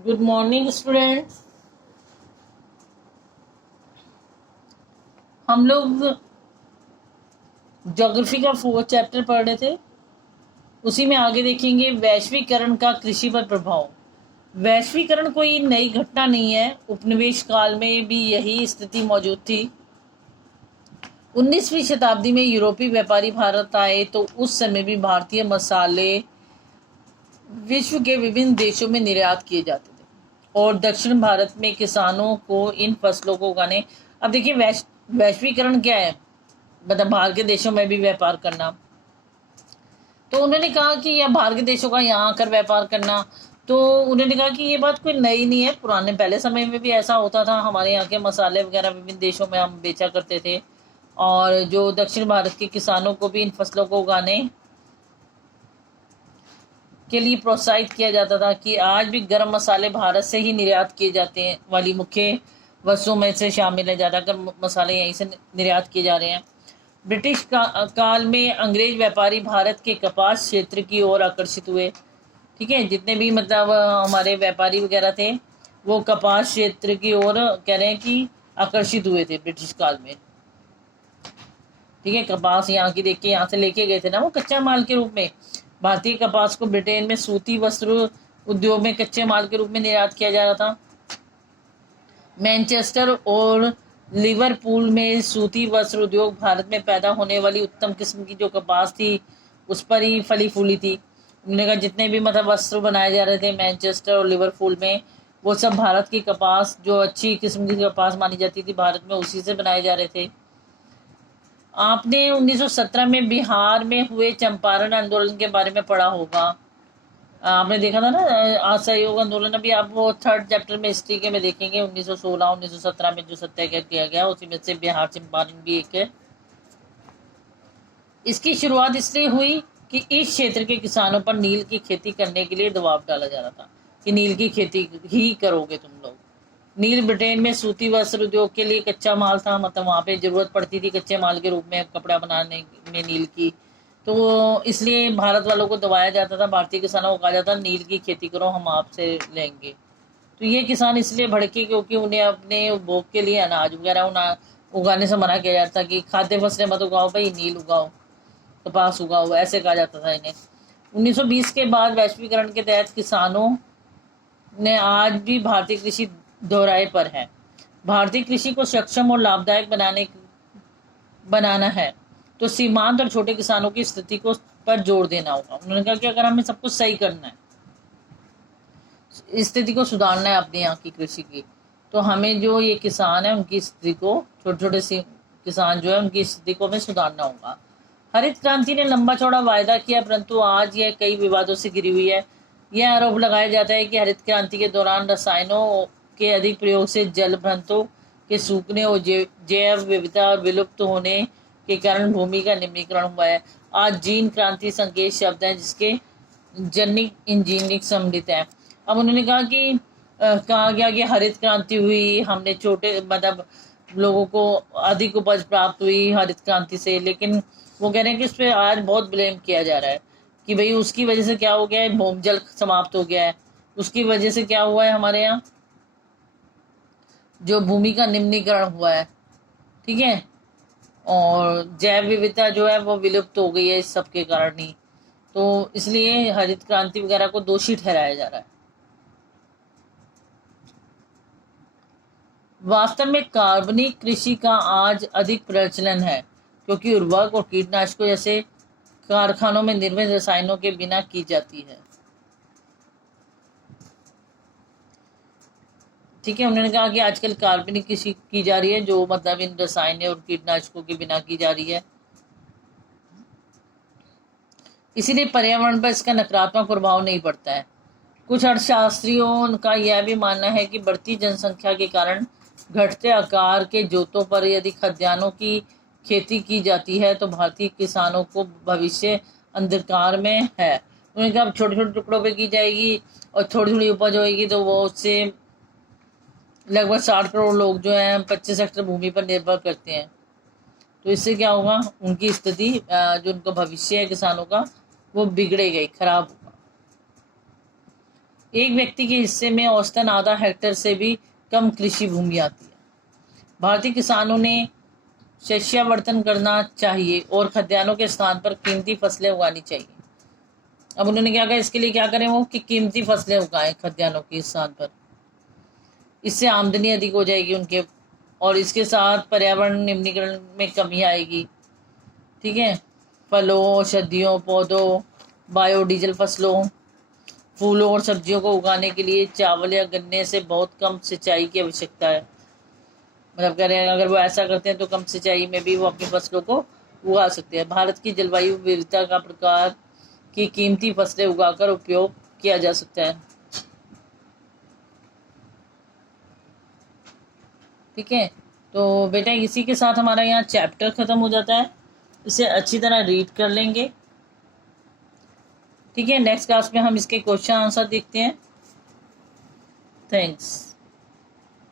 Good morning students. हम लोग geography का 4th चैप्टर पढ़ रहे थे। उसी में आगे देखेंगे वैश्वीकरण का कृषि पर प्रभाव। वैश्वीकरण कोई नई घटना नहीं है, उपनिवेश काल में भी यही स्थिति मौजूद थी। 19वीं शताब्दी में यूरोपीय व्यापारी भारत आए तो उस समय भी भारतीय मसाले विश्व के विभिन्न देशों में निर्यात किए जाते थे और दक्षिण भारत में किसानों को इन फसलों को उगाने। अब देखिए वैश्वीकरण क्या है, मतलब बाहर के देशों में भी व्यापार करना। तो उन्होंने कहा कि या बाहर के देशों का यहाँ आकर व्यापार करना। तो उन्होंने कहा कि ये बात कोई नई नहीं है, पुराने पहले समय में भी ऐसा होता था। हमारे यहाँ के मसाले वगैरह विभिन्न देशों में हम बेचा करते थे और जो दक्षिण भारत के किसानों को भी इन फसलों को उगाने के लिए प्रोत्साहित किया जाता था कि आज भी गर्म मसाले भारत से ही निर्यात किए जाते हैं वाली मुख्य वस्तुओं में से शामिल है। ज़्यादातर मसाले यहीं से निर्यात किए जा रहे हैं। ब्रिटिश काल में अंग्रेज व्यापारी भारत के कपास क्षेत्र की ओर आकर्षित हुए। ठीक है, जितने भी मतलब हमारे व्यापारी वगैरह थे वो कपास क्षेत्र की ओर कह रहे हैं कि आकर्षित हुए थे ब्रिटिश काल में। ठीक है, कपास यहाँ की देख के यहाँ से लेके गए थे ना वो कच्चा माल के रूप में। भारतीय कपास को ब्रिटेन में सूती वस्त्र उद्योग में कच्चे माल के रूप में निर्यात किया जा रहा था। मैनचेस्टर और लिवरपूल में सूती वस्त्र उद्योग भारत में पैदा होने वाली उत्तम किस्म की जो कपास थी उस पर ही फली फूली थी। उन्होंने कहा जितने भी मतलब वस्त्र बनाए जा रहे थे मैनचेस्टर और लिवरपूल में, वो सब भारत की कपास, जो अच्छी किस्म की कपास मानी जाती थी भारत में, उसी से बनाए जा रहे थे। आपने 1917 में बिहार में हुए चंपारण आंदोलन के बारे में पढ़ा होगा। आपने देखा था ना असहयोग आंदोलन। अभी आप वो 3rd चैप्टर में हिस्ट्री के में देखेंगे 1916 1917 में जो सत्याग्रह किया गया उसी में से बिहार चंपारण भी एक है। इसकी शुरुआत इसलिए हुई कि इस क्षेत्र के किसानों पर नील की खेती करने के लिए दबाव डाला जा रहा था कि नील की खेती ही करोगे तुम लोग। नील ब्रिटेन में सूती वस्त्र उद्योग के लिए कच्चा माल था, मतलब वहां पे जरूरत पड़ती थी कच्चे माल के रूप में कपड़ा बनाने में नील की। तो इसलिए भारत वालों को दबाया जाता था, भारतीय किसानों को कहा जाता नील की खेती करो हम आपसे लेंगे। तो ये किसान इसलिए भड़के क्योंकि उन्हें अपने उपभोग के लिए अनाज वगैरह उगाने से मना किया जाता कि खाद्य फसलें मत उगाओ भाई, नील उगाओ, कपास उगाओ, ऐसे कहा जाता था इन्हें। 1920 के बाद वैश्वीकरण के तहत किसानों ने आज भी भारतीय कृषि दोहराए पर है। भारतीय कृषि को सक्षम और लाभदायक बनाना है तो सीमांत और छोटे किसानों की स्थिति को पर जोर देना होगा। उन्होंने कहा कि अगर हमें सब कुछ सही करना है, स्थिति को सुधारना है अपने यहाँ की कृषि की, तो हमें जो ये किसान है उनकी स्थिति को, छोटे छोटे से किसान जो है उनकी स्थिति को हमें सुधारना होगा। हरित क्रांति ने लंबा चौड़ा वायदा किया परंतु आज यह कई विवादों से घिरी हुई है। यह आरोप लगाया जाता है कि हरित क्रांति के दौरान रसायनों के अधिक प्रयोग से जल भ्रंतों के सूखने और जैव विविधता विलुप्त होने के कारण भूमि का निम्नीकरण हुआ है। आज जीन क्रांति संकेत शब्द है जिसके जेनेटिक इंजीनियरिंग सम्मिलित है। अब उन्होंने कहा कि कहा गया कि हरित क्रांति हुई, हमने छोटे मतलब लोगों को अधिक उपज प्राप्त हुई हरित क्रांति से, लेकिन वो कह रहे हैं कि इस पर आज बहुत ब्लेम किया जा रहा है कि भाई उसकी वजह से क्या हो गया है, भूमजल समाप्त हो गया है। उसकी वजह से क्या हुआ है, हमारे यहाँ जो भूमि का निम्नीकरण हुआ है, ठीक है, और जैव विविधता जो है वो विलुप्त हो गई है इस सब के कारण ही। तो इसलिए हरित क्रांति वगैरह को दोषी ठहराया जा रहा है। वास्तव में कार्बनिक कृषि का आज अधिक प्रचलन है क्योंकि उर्वरक और कीटनाशकों जैसे कारखानों में निर्मित रसायनों के बिना की जाती है। ठीक है, उन्होंने कहा कि आजकल कार्बनिक कृषि की जा रही है जो मतलब इन रसायनों और कीटनाशकों के बिना की जा रही है, इसीलिए पर्यावरण पर इसका नकारात्मक प्रभाव नहीं पड़ता है। कुछ अर्थशास्त्रियों का यह भी मानना है कि बढ़ती जनसंख्या के कारण घटते आकार के जोतों पर यदि खाद्यान्नों की खेती की जाती है तो भारतीय किसानों को भविष्य अंधकार में है। उन्होंने कहा छोटे छोटे टुकड़ों पे की जाएगी और थोड़ी थोड़ी उपज होगी तो वो उससे लगभग 60 करोड़ लोग जो हैं 25 हेक्टेयर भूमि पर निर्भर करते हैं। तो इससे क्या होगा, उनकी स्थिति जो उनका भविष्य है किसानों का वो बिगड़ेगा, खराब होगा। एक व्यक्ति के हिस्से में औसतन आधा हेक्टेयर से भी कम कृषि भूमि आती है। भारतीय किसानों ने शस्यावर्धन करना चाहिए और खाद्यान्नों के स्थान पर कीमती फसलें उगानी चाहिए। अब उन्होंने क्या कहा, इसके लिए क्या करें वो कि कीमती फसलें उगाएं खाद्यान्नों के स्थान पर। इससे आमदनी अधिक हो जाएगी उनके, और इसके साथ पर्यावरण निम्नीकरण में कमी आएगी। ठीक है, फलों, औषधियों, पौधों, बायोडीजल फसलों, फूलों और सब्जियों को उगाने के लिए चावल या गन्ने से बहुत कम सिंचाई की आवश्यकता है। मतलब कह रहे हैं अगर वो ऐसा करते हैं तो कम सिंचाई में भी वो अपनी फसलों को उगा सकते हैं। भारत की जलवायु विविधता का प्रकार की कीमती फसलें उगाकर उपयोग किया जा सकता है। ठीक है, तो बेटा इसी के साथ हमारा यहाँ चैप्टर खत्म हो जाता है। इसे अच्छी तरह रीड कर लेंगे। ठीक है, नेक्स्ट क्लास में हम इसके क्वेश्चन आंसर देखते हैं। थैंक्स।